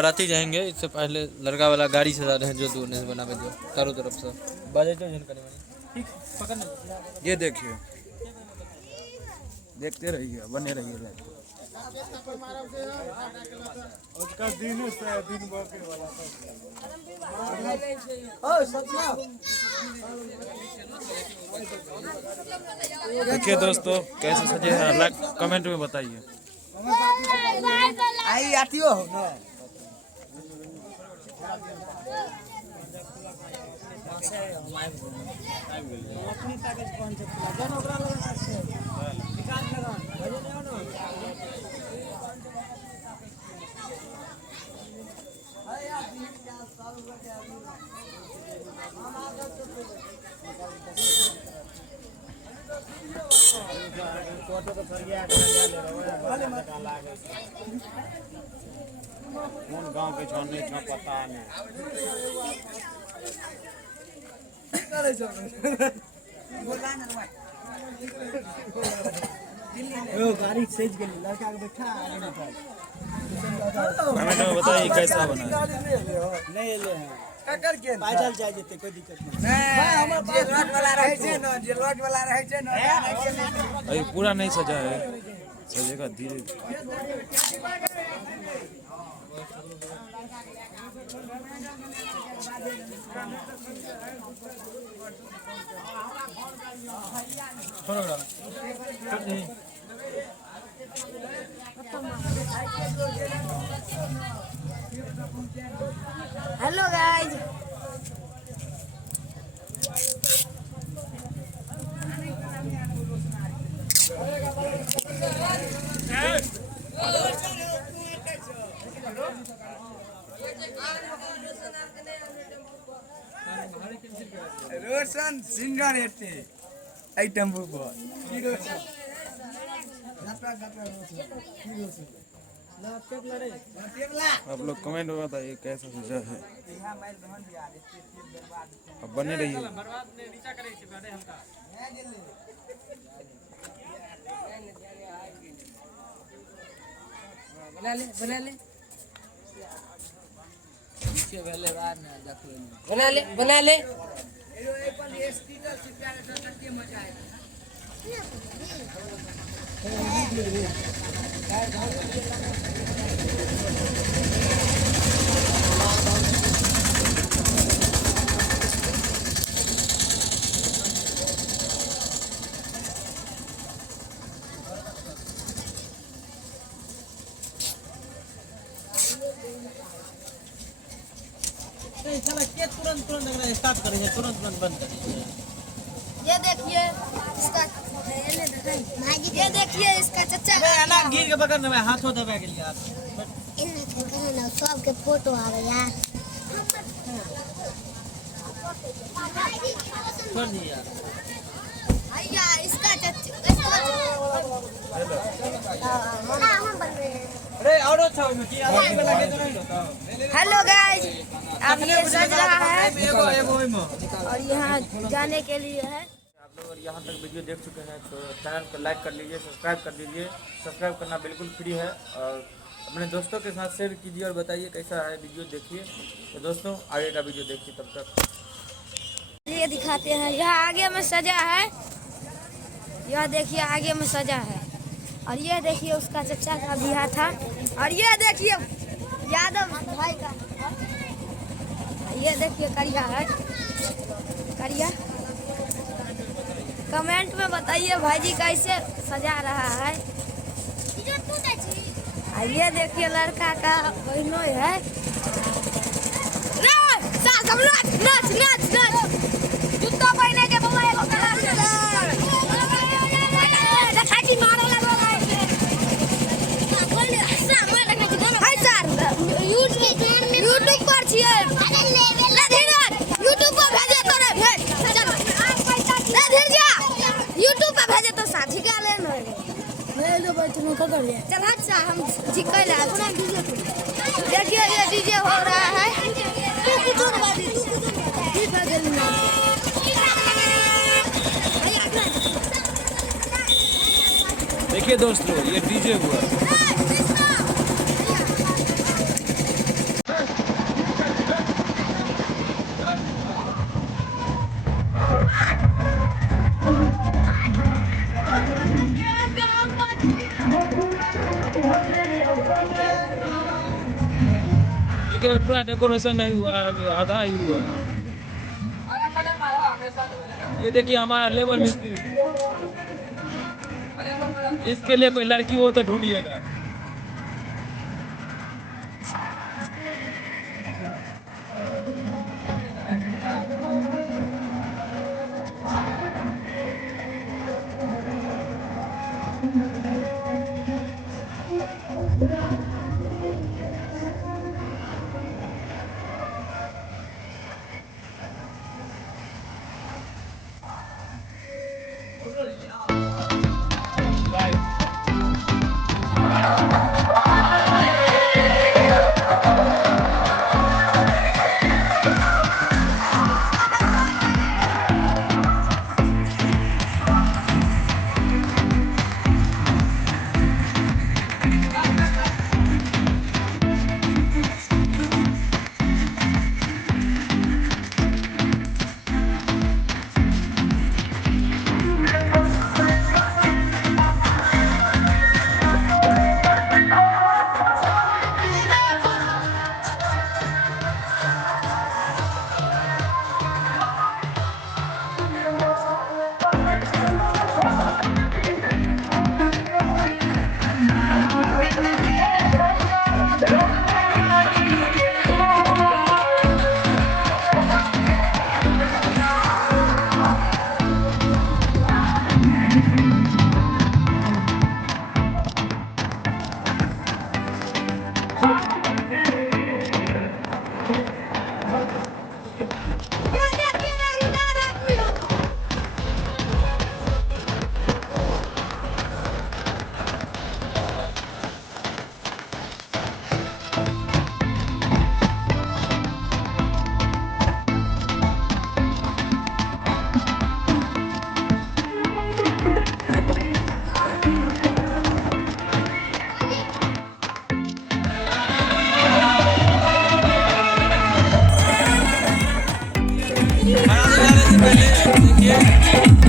बाराती जाएंगे, इससे पहले लड़का वाला गाड़ी से जा रहे हैं जो दूर से बना जो चारों तरफ से बाजे तो ठीक पकड़। ये देखिए, देखते रहिए, बने रहिए। उसका दिन देखिए दोस्तों कैसे सजे हैं, लाइक कमेंट में बताइए। आई आती हो ना अपनी ताकत कौन से जन ओकरा लगा से विकास लगा भजन आओ ना अरे यार साल हो गया हम आ गए तो तो कर गया कौन गांव के छोड़ नहीं था पता नहीं गाड़ी सेज के लड़का के बैठा आगे निकाल कमेंट में बताइए कैसा बना। नहीं ले कर के पैदल जा जेते कोई दिक्कत नहीं जे रोड वाला रहे छे न जे रोड वाला रहे छे न अभी पूरा नहीं सजा है, सजेगा धीरे। हेलो गाइस, रोशन सिंगर एते आई टेम्पू पर की रोशन आप लोग कमेंट में बताइए कैसा सजा है। अब बने रहिए। बना ले तुरंत स्टार्ट करेंगे, तुरंत बंद करेंगे। ये देखिए इसका, ये देखिए इसका चचा ना गिर के बगल में हाथों दबा के लिए सबके फोटो आ रहा यार। छोड़ दिया भैया इसका अरे और अच्छा हो कि आगे में लगे तो नहीं होता। हेलो गाइस, अब ये सज रहा है और यहाँ जाने के लिए है। आप लोग यहाँ तक वीडियो देख चुके हैं तो चैनल को लाइक कर लीजिए, सब्सक्राइब कर दीजिए। सब्सक्राइब करना बिल्कुल फ्री है और अपने दोस्तों के साथ शेयर कीजिए और बताइए कैसा है वीडियो, देखिए। तो दोस्तों आगे का वीडियो देखिए, तब तक ये दिखाते हैं। यह आगे में सजा है, यह देखिए आगे में सजा है और ये देखिए उसका चचा का बियाह था और ये देखिए यादव भाई का, ये देखिए करिया है, करिया। कमेंट में बताइए भाईजी कैसे सजा रहा है। ये देखिए लड़का का बहनों है। नाच नाच नाच जूता पहने के यूट्यूब पर छियै, यूट्यूब पर भेजे तो यूट्यूब पर भेजे तो साथी का ले चल अच्छा हम झिकै ला। देखिए ये डीजे हो रहा है। देखिए दोस्तों ये डीजे हुआ। इसके पूरा डेकोरेशन नहीं हुआ है, आधा ही हुआ है। ये देखिए हमारा लेबर मिस्त्री, इसके लिए कोई लड़की हो तो ढूंढिएगा। खाना खिलाने से पहले देखिए